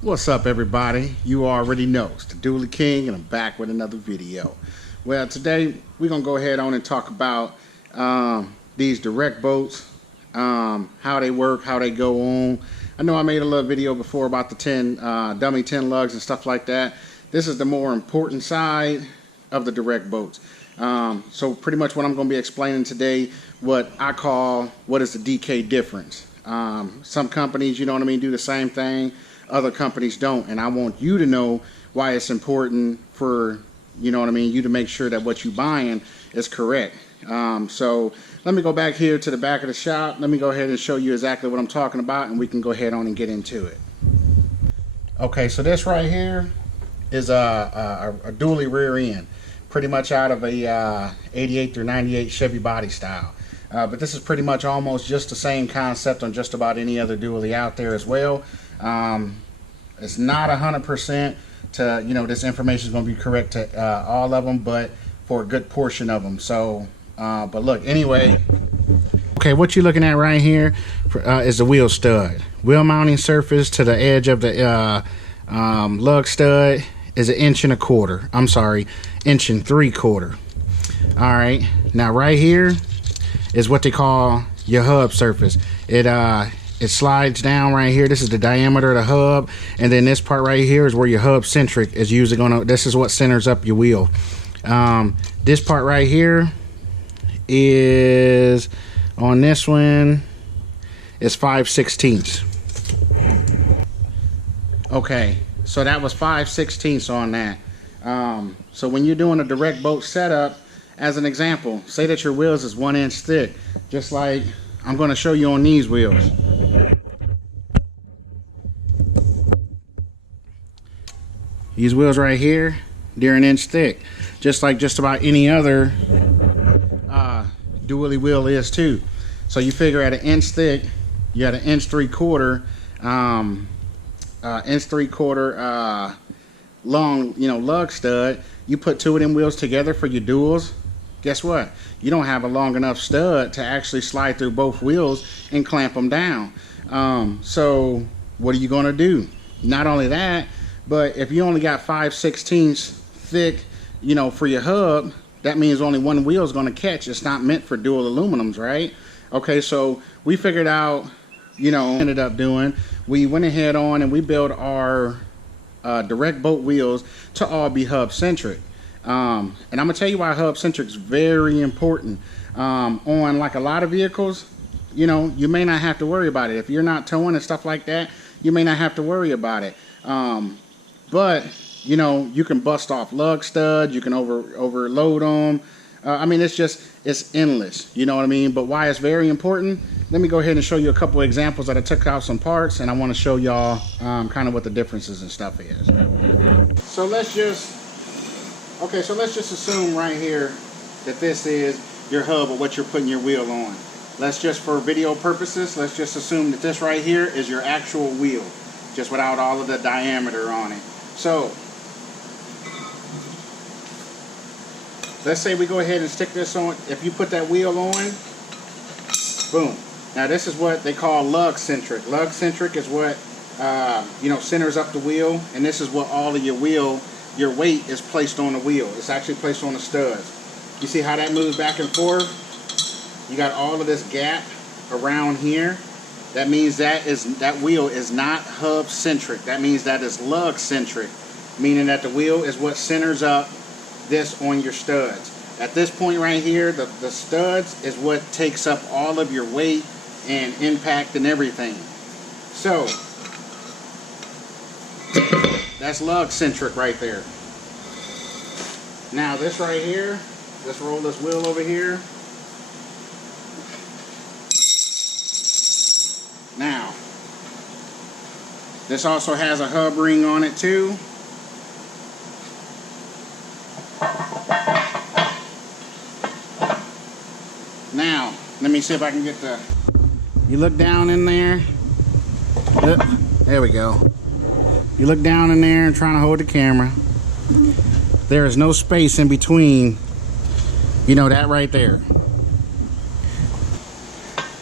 What's up, everybody? You already know it's the Dually King, and I'm back with another video. Well, today we're gonna go ahead on and talk about these direct boats, how they work, how they go on. I know I made a little video before about the 10 dummy 10 lugs and stuff like that. This is the more important side of the direct boats. So pretty much what I'm going to be explaining today, what I call what is the DK difference. Some companies, you know what I mean, do the same thing. Other companies don't, and I want you to know why it's important for, you know what I mean, you to make sure that what you're buying is correct. So let me go back here to the back of the shop. Let me go ahead and show you exactly what I'm talking about, and we can go ahead on and get into it. Okay, so this right here is a dually rear end, pretty much out of a 88 through 98 Chevy body style. But this is pretty much almost just the same concept on just about any other dually out there as well. It's not 100% to, you know, this information is going to be correct to all of them, but for a good portion of them. So, but look, anyway. Okay, what you're looking at right here is the wheel stud. Wheel mounting surface to the edge of the lug stud is 1.25 inches. I'm sorry, 1.75 inches. All right, now right here is what they call your hub surface. It slides down right here. This is the diameter of the hub, and then this part right here is where your hub centric is usually gonna. This is what centers up your wheel. This part right here is on this one is 5/16. Okay, so that was 5/16 on that. So when you're doing a direct boat setup, as an example, say that your wheels is 1 inch thick, just like I'm going to show you on these wheels. These wheels right here, they're 1 inch thick, just like just about any other dually wheel is too. So you figure at 1 inch thick, you got 1.75 inch long, you know, lug stud. You put 2 of them wheels together for your duals. Guess what? You don't have a long enough stud to actually slide through both wheels and clamp them down. So what are you going to do? Not only that, but if you only got 5/16 thick, you know, for your hub, that means only one wheel is going to catch. It's not meant for dual aluminums, right? Okay, so we figured out, you know, ended up doing, we went ahead on and we built our direct boat wheels to all be hub centric. And I'm gonna tell you why hub centric is very important. On like a lot of vehicles, you know, you may not have to worry about it. If you're not towing and stuff like that, you may not have to worry about it. But you know, you can bust off lug studs, you can overload them. I mean, it's endless, you know what I mean? But why it's very important, let me go ahead and show you a couple of examples that I took out some parts, and I want to show y'all kind of what the differences and stuff is. So let's just assume right here that this is your hub of what you're putting your wheel on. Let's just, for video purposes, let's just assume that this right here is your actual wheel, just without all of the diameter on it. So let's say we go ahead and stick this on. If you put that wheel on, boom. Now this is what they call lug centric. Lug centric is what you know, centers up the wheel, and this is what all of your weight is placed on the wheel. It's actually placed on the studs. You see how that moves back and forth? You got all of this gap around here. That means that wheel is not hub centric. That means that is lug centric, meaning that the wheel is what centers up this on your studs. At this point right here, the studs is what takes up all of your weight and impact and everything. So that's lug centric right there. Now this right here, let's roll this wheel over here. Now, this also has a hub ring on it too. Now, let me see if I can get the... You look down in there. There we go. You look down in there and trying to hold the camera. There is no space in between, you know, that right there.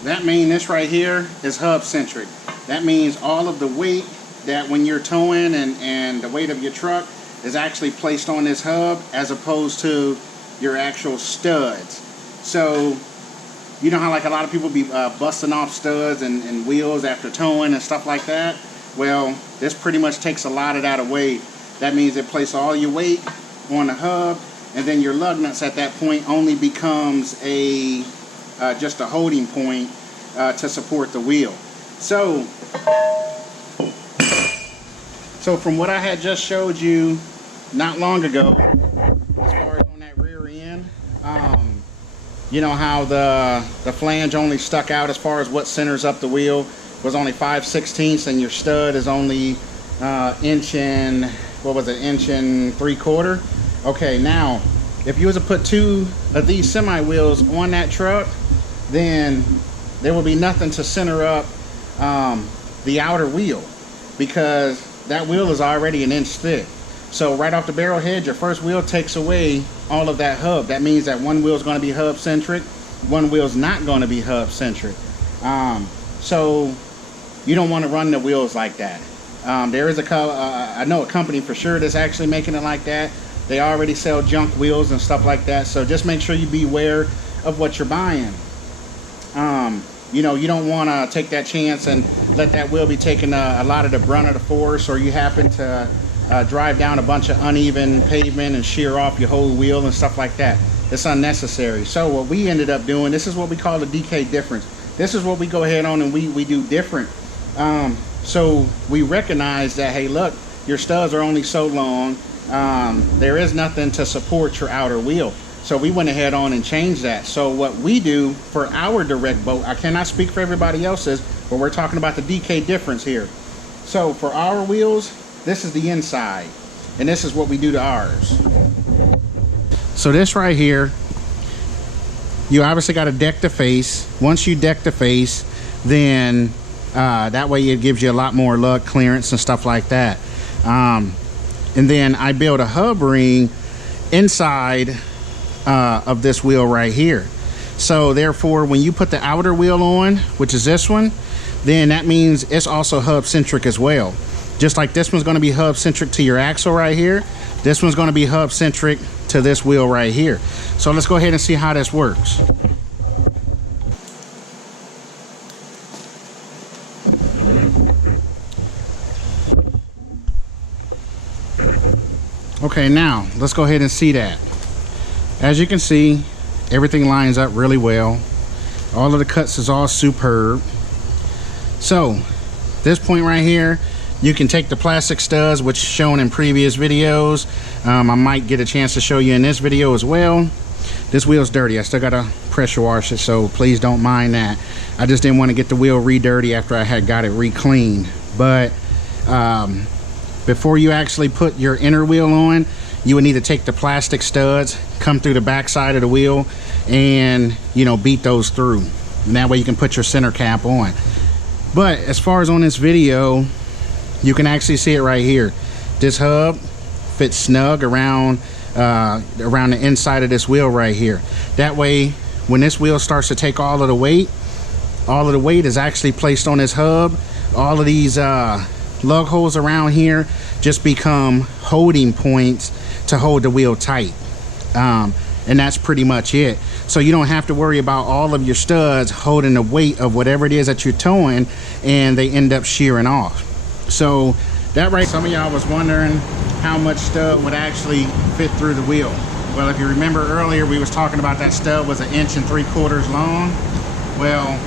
That means this right here is hub centric. That means all of the weight that when you're towing and the weight of your truck is actually placed on this hub as opposed to your actual studs. So you know how like a lot of people be busting off studs and wheels after towing and stuff like that? Well, this pretty much takes a lot of that away. That means it places all your weight on the hub, and then your lug nuts at that point only becomes a just a holding point to support the wheel. So from what I had just showed you not long ago, as far as on that rear end, you know how the flange only stuck out as far as what centers up the wheel was only 5/16, and your stud is only inch and, what was it, inch and 3/4. Okay, now if you was to put 2 of these semi wheels on that truck, then there will be nothing to center up the outer wheel, because that wheel is already an inch thick. So right off the barrel head, your first wheel takes away all of that hub. That means that one wheel is going to be hub centric, one wheel is not going to be hub centric. So you don't want to run the wheels like that. There is I know a company for sure that's actually making it like that. They already sell junk wheels and stuff like that. So just make sure you be aware of what you're buying. You know, you don't want to take that chance and let that wheel be taking a lot of the brunt of the force, or you happen to drive down a bunch of uneven pavement and shear off your whole wheel and stuff like that. It's unnecessary. So what we ended up doing, this is what we call the DK difference. This is what we go ahead on and we do different. So we recognize that, hey, look, your studs are only so long. There is nothing to support your outer wheel. So we went ahead on and changed that. So what we do for our direct boat, I cannot speak for everybody else's, but we're talking about the DK difference here. So for our wheels, this is the inside, and this is what we do to ours. So this right here, you obviously got to deck the face. Once you deck the face, then that way it gives you a lot more lug clearance and stuff like that. And then I build a hub ring inside of this wheel right here. So therefore, when you put the outer wheel on, which is this one, then that means it's also hub centric as well. Just like this one's going to be hub centric to your axle right here, this one's going to be hub centric to this wheel right here. So let's go ahead and see how this works. Okay, now let's go ahead and see that. As you can see, everything lines up really well. All of the cuts is all superb. So this point right here, you can take the plastic studs, which shown in previous videos. I might get a chance to show you in this video as well. This wheel's dirty. I still gotta pressure wash it, so please don't mind that. I just didn't want to get the wheel re-dirty after I had got it re-cleaned. But before you actually put your inner wheel on, you would need to take the plastic studs, come through the back side of the wheel, and, you know, beat those through. And that way you can put your center cap on. But as far as on this video, you can actually see it right here. This hub fits snug around the inside of this wheel right here. That way, when this wheel starts to take all of the weight is actually placed on this hub. All of these lug holes around here just become holding points to hold the wheel tight. And that's pretty much it. So you don't have to worry about all of your studs holding the weight of whatever it is that you're towing, and they end up shearing off. So that right, some of y'all was wondering how much stud would actually fit through the wheel. Well, if you remember earlier, we was talking about that stud was 1 3/4 inches long. Well,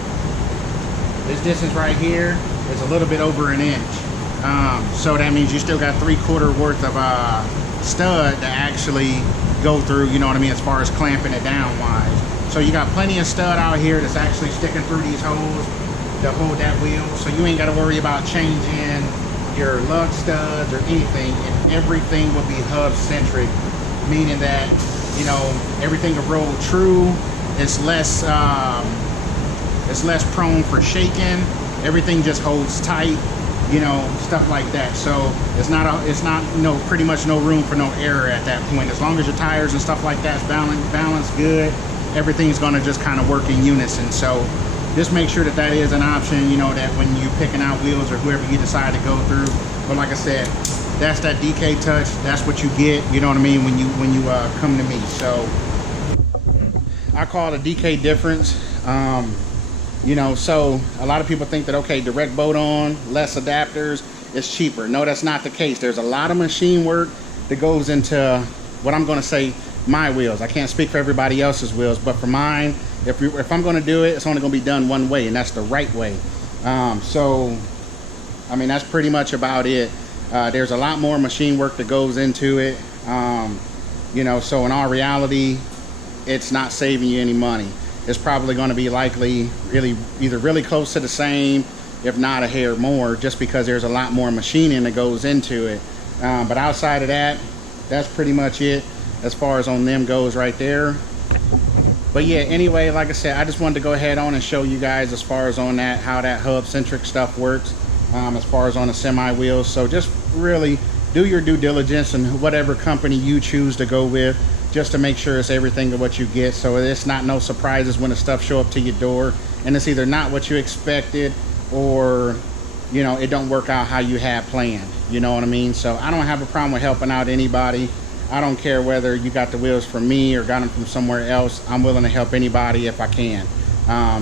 this distance right here is a little bit over 1 inch. So that means you still got 3/4 worth of stud to actually go through, you know what I mean, as far as clamping it down wise. So you got plenty of stud out here that's actually sticking through these holes to hold that wheel. So you ain't got to worry about changing your lug studs or anything, and everything will be hub centric, meaning that, you know, everything will roll true. It's less prone for shaking. Everything just holds tight, you know, stuff like that. So it's not pretty much no room for no error at that point. As long as your tires and stuff like that's balanced good, everything's gonna just kind of work in unison. So just make sure that that is an option, you know, that when you're picking out wheels or whoever you decide to go through. But like I said, that's that DK touch. That's what you get, you know what I mean, when you come to me. So I call it a DK difference. You know, so a lot of people think that, okay, direct boat on, less adapters, it's cheaper. No, that's not the case. There's a lot of machine work that goes into what I'm going to say my wheels. I can't speak for everybody else's wheels, but for mine, if I'm going to do it, it's only going to be done one way, and that's the right way. So I mean, that's pretty much about it. There's a lot more machine work that goes into it. You know, so in all reality, it's not saving you any money. It's probably going to be likely either really close to the same, if not a hair more, just because there's a lot more machining that goes into it. But outside of that, that's pretty much it as far as on them goes right there. But yeah, anyway, like I said, I just wanted to go ahead on and show you guys as far as on that, how that hub centric stuff works, as far as on the semi wheels. So just really do your due diligence and whatever company you choose to go with, just to make sure it's everything of what you get, so it's not no surprises when the stuff show up to your door and it's either not what you expected, or you know, it don't work out how you had planned, you know what I mean? So I don't have a problem with helping out anybody. I don't care whether you got the wheels from me or got them from somewhere else. I'm willing to help anybody if I can.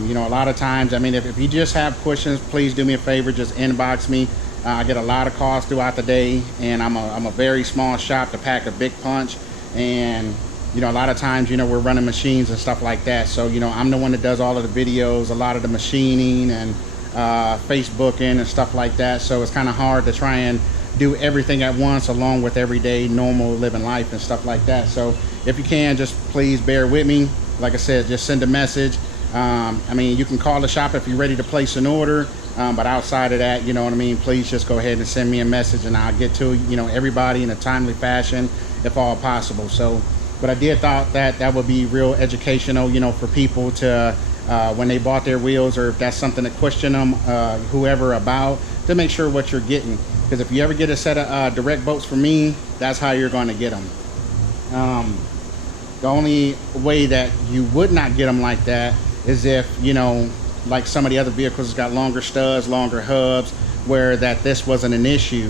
You know, a lot of times, I mean, if you just have questions, please do me a favor, just inbox me. I get a lot of calls throughout the day, and I'm a very small shop to pack a big punch. And you know, a lot of times, you know, we're running machines and stuff like that, so you know, I'm the one that does all of the videos, a lot of the machining and Facebooking and stuff like that. So it's kind of hard to try and do everything at once, along with everyday normal living life and stuff like that. So if you can, just please bear with me. Like I said, just send a message. I mean, you can call the shop if you're ready to place an order, but outside of that, you know what I mean, please just go ahead and send me a message, and I'll get to, you know, everybody in a timely fashion if all possible. So but I did thought that that would be real educational, you know, for people to when they bought their wheels, or if that's something to question them, whoever about, to make sure what you're getting. Because if you ever get a set of direct boats from me, that's how you're going to get them. The only way that you would not get them like that is if, you know, like some of the other vehicles got longer studs, longer hubs, where that this wasn't an issue.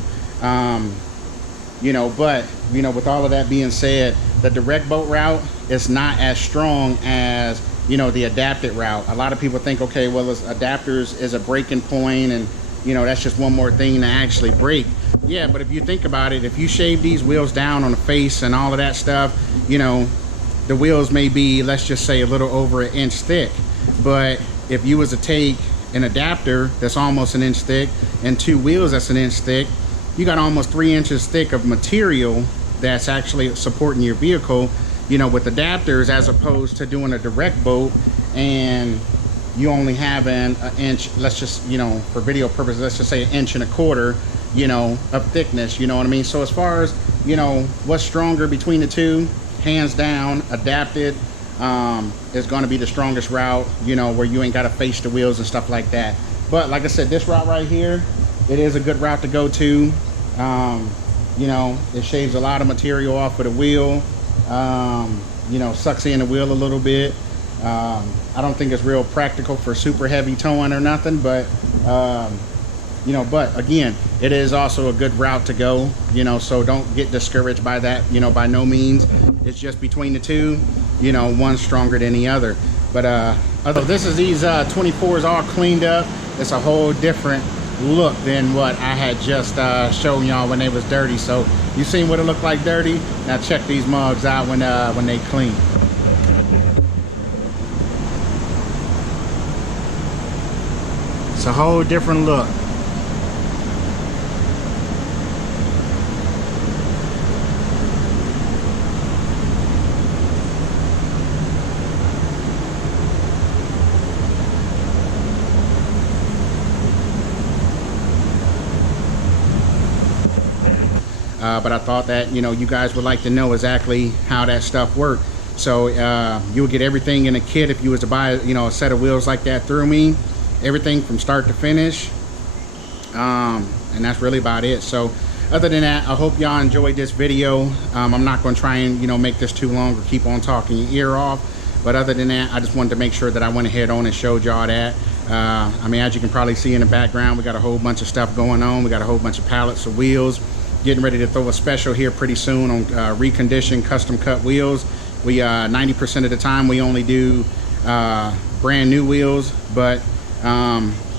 You know, but you know, with all of that being said, the direct boat route is not as strong as, you know, the adapted route. A lot of people think, okay, well, adapters is a breaking point, and you know, that's just one more thing to actually break. Yeah, but if you think about it, if you shave these wheels down on the face and all of that stuff, you know, the wheels may be, let's just say, a little over an inch thick. But if you was to take an adapter that's almost an inch thick and two wheels that's an inch thick, you got almost 3 inches thick of material that's actually supporting your vehicle, you know, with adapters, as opposed to doing a direct boat and you only having an inch, let's just, you know, for video purposes, let's just say 1.25 inches, you know, of thickness, you know what I mean? So as far as, you know, what's stronger between the two, hands down, adapted is going to be the strongest route, you know, where you ain't got to face the wheels and stuff like that. But like I said, this route right here, it is a good route to go to. You know, it shaves a lot of material off of the wheel, you know, sucks in the wheel a little bit. I don't think it's real practical for super heavy towing or nothing, but you know, but again, it is also a good route to go, you know, so don't get discouraged by that, you know, by no means. It's just between the two, you know, one's stronger than the other. But this is these 24s all cleaned up. It's a whole different look than what I had just shown y'all when they was dirty. So you seen what it looked like dirty? Now check these mugs out when they clean. It's a whole different look. But I thought that, you know, you guys would like to know exactly how that stuff worked. So you would get everything in a kit if you was to buy, you know, a set of wheels like that through me. Everything from start to finish. And that's really about it. So other than that, I hope y'all enjoyed this video. I'm not going to try and, you know, make this too long or keep on talking your ear off. But other than that, I just wanted to make sure that I went ahead on and showed y'all that. I mean, as you can probably see in the background, we got a whole bunch of stuff going on. We got a whole bunch of pallets of wheels. Getting ready to throw a special here pretty soon on reconditioned custom cut wheels. We 90% of the time we only do brand new wheels, but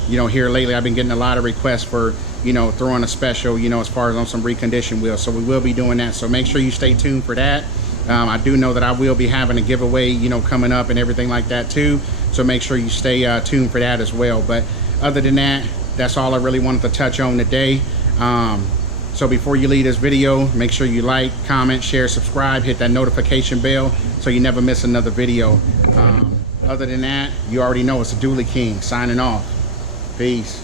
you know, here lately I've been getting a lot of requests for, you know, throwing a special, you know, as far as on some reconditioned wheels. So we will be doing that. So make sure you stay tuned for that. I do know that I will be having a giveaway, you know, coming up and everything like that too. So make sure you stay tuned for that as well. But other than that, that's all I really wanted to touch on today. So before you leave this video, make sure you like, comment, share, subscribe, hit that notification bell so you never miss another video. Other than that, you already know it's the Dually King signing off. Peace.